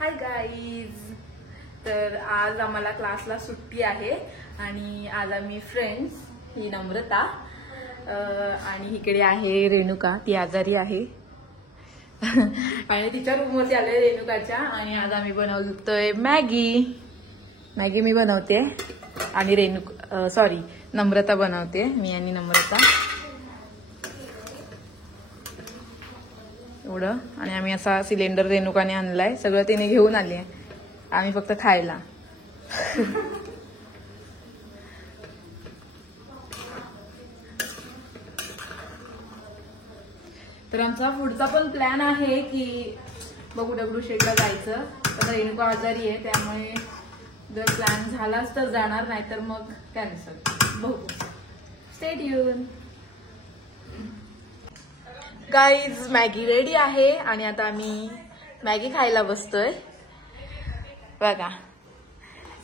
Hi guys. तर आज आम्हाला क्लासला सुट्टी आहे आणि आज आम्ही फ्रेंड्स, ही नम्रता आणि इकडे आहे रेणुका, ती आजारी आहे आणि तिच्या रूमवरती आले रेणुकाच्या. आणि आज आम्ही बनवतोय मॅगी. मॅगी मी बनवते आणि नम्रता बनवते, मी आणि नम्रता एवढं. आणि आम्ही असा सिलेंडर रेणुकाने आणलाय, सगळं तिने घेऊन आली आहे, आम्ही फक्त खायला. तर आमचा पुढचा पण प्लॅन आहे की बघू दगडूशेठला जायचं, पण रेणुका आजारी आहे त्यामुळे जर प्लॅन झालाच तर जाणार, नाही तर मग कॅन्सल. बघू, stay tune. Guys, Maggi ready आहे आणि आता आम्ही मॅगी खायला बसतोय. बघा,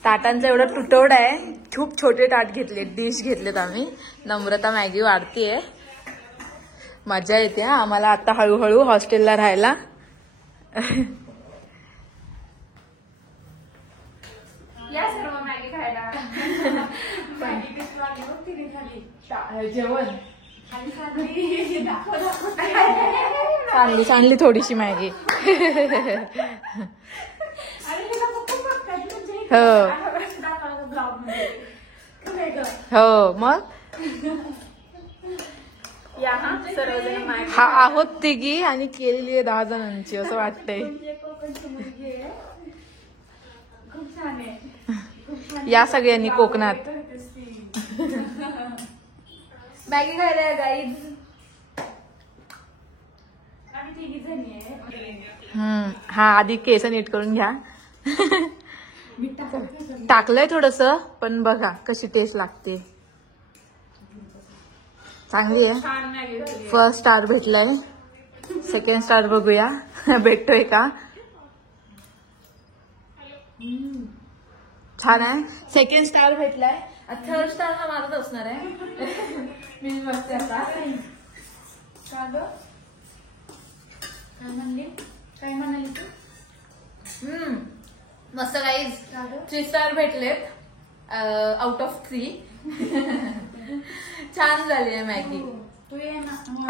ताटांचा एवढा तुटवडा आहे, खूप छोटे ताट घेतले, डिश घेतलेत आम्ही. नम्रता मॅगी वाढतीये, मजा येते आम्हाला आता हळूहळू हॉस्टेलला राहायला. या सर्व मॅगी खायला. जेवण चांगली थोडीशी मॅगी. हो मग हा आहोत तिघी आणि केलेली आहे 10 जणांची असं वाटतंय. या सगळ्यांनी कोकणात मॅगी खायला गाईज. हा, आधी केस नीट करून घ्या. टाकलंय थोडस, पण बघा कशी टेस्ट लागते. चांगली आहे. फर्स्ट स्टार भेटलाय, सेकंड स्टार बघूया भेटतोय का. छान आहे. सेकंड स्टार भेटलाय, थर्ड स्टार हा माझाच असणार आहे. मी बसते आता. का ग काय म्हणाली तू? मस्त गाईज, 3 स्टार भेटलेत आउट ऑफ 3. छान झाली आहे मॅगी.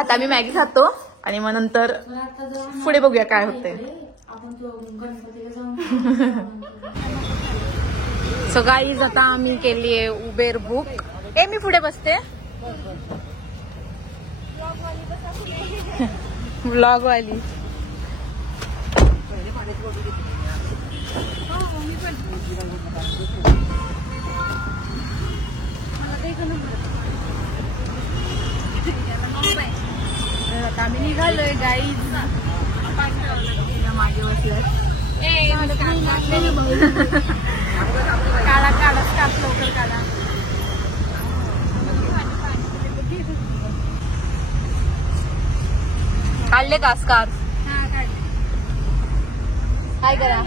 आता मी मॅगी खातो आणि मग नंतर पुढे बघूया काय होतंय. सो गाईज, आता आम्ही केली आहे उबेर बुक. मी पुढे बसते. व्लॉग वाली. आता आम्ही निघालोय गाईज. मागे बसलाय. काढा काढा स्कार्फ, लवकर काढा. काढले का स्कार्फ? काय करा.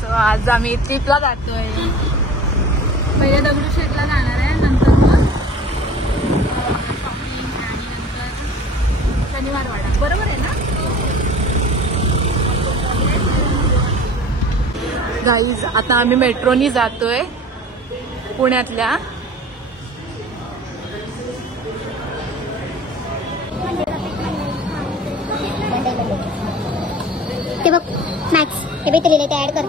सो आज आम्ही ट्रिपला जातोय. पहिले दगडूशेठला जाणार आहे, नंतर मग शॉपिंग आणि नंतर शनिवारवाडा. बरोबर आहे ना गाईज? आता आम्ही मेट्रोनी जातोय पुण्यातल्या. ते बघ मॅक्स, हे बी लिहिले ते ऍड कर.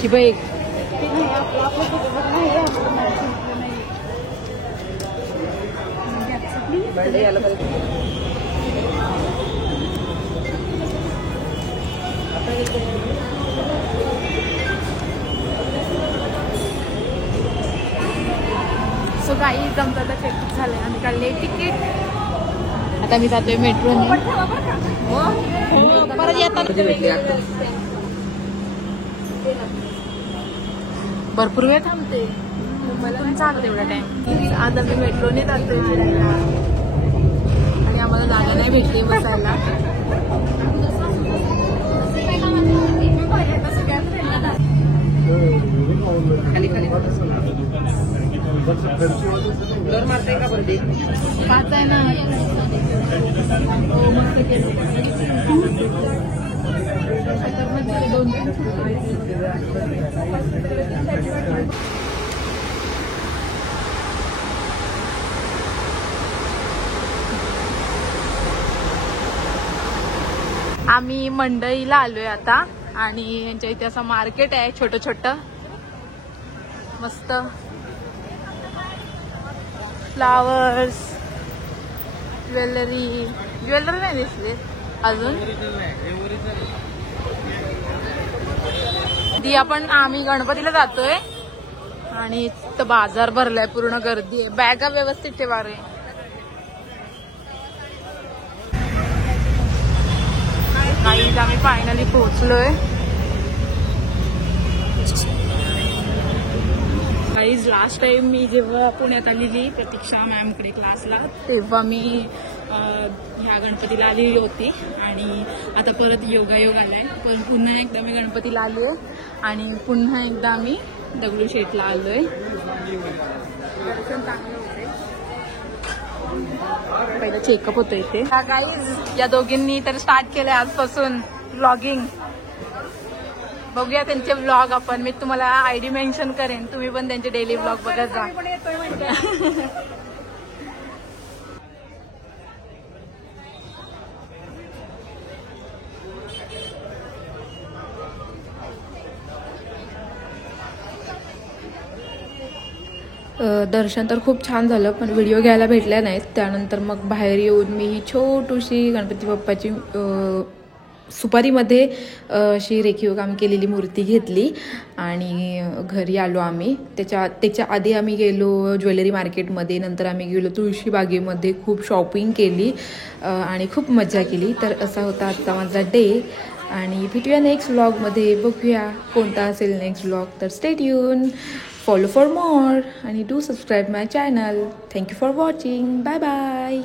की बाई सो गाईज, आमचं आता चेकअप झालंय, आम्ही काढले तिकीट. आता मी जातोय मेट्रोने. परत येतात भरपूर वेळ थांबते. मुंबईला पण चालत एवढा टाइम. आज आम्ही मेट्रोने जातोय फिरायला आणि आम्हाला जागा नाही भेटली बसायला. खाली खाली दर मारते का बंदी पाच आहे ना. हो मस्त केलं. दोन आम्ही मंडईला आलोय आता आणि यांच्या इथे असं मार्केट आहे छोटं छोटं मस्त. फ्लावर्स, ज्वेलरी नाही दिसले अजून. ती आम्ही गणपतीला जातोय आणि इथं बाजार भरलाय, पूर्ण गर्दी आहे. बॅगा व्यवस्थित ठेवा रे. काहीच आम्ही फायनली पोहोचलोय. काहीच लास्ट टाइम मी जेव्हा पुण्यात आलेली प्रतीक्षा मॅमकडे क्लासला तेव्हा मी ह्या गणपतीला आलेली होती आणि आता परत योगायोग आलाय. पण पुन्हा एकदा मी गणपतीला आलोय आणि पुन्हा एकदा आम्ही दगडूशेठला आलोय. दर्शन चांगलं होते. पहिलं चेकअप होतं इथे. गाईज या दोघींनी तर स्टार्ट केलंय आजपासून व्लॉगिंग. बघूया त्यांचे व्लॉग आपण. मी तुम्हाला आयडी मेन्शन करेन, तुम्ही पण त्यांचे डेली व्लॉग बघत जा. दर्शन तर खूप छान झालं पण व्हिडिओ घ्यायला भेटल्या नाहीत. त्यानंतर मग बाहेर येऊन मी ही छोटीशी गणपती बाप्पाची सुपारीमध्ये अशी रेखीव काम केलेली मूर्ती घेतली आणि घरी आलो आम्ही. त्याच्या आधी आम्ही गेलो ज्वेलरी मार्केटमध्ये, नंतर आम्ही गेलो तुळशी बागेमध्ये, खूप शॉपिंग केली आणि खूप मजा केली. तर असा होता आजचा माझा डे आणि भेटूया नेक्स्ट व्लॉगमध्ये. बघूया कोणता असेल नेक्स्ट व्लॉग. तर stay tune, follow for more and do subscribe my channel. Thank you for watching. Bye bye.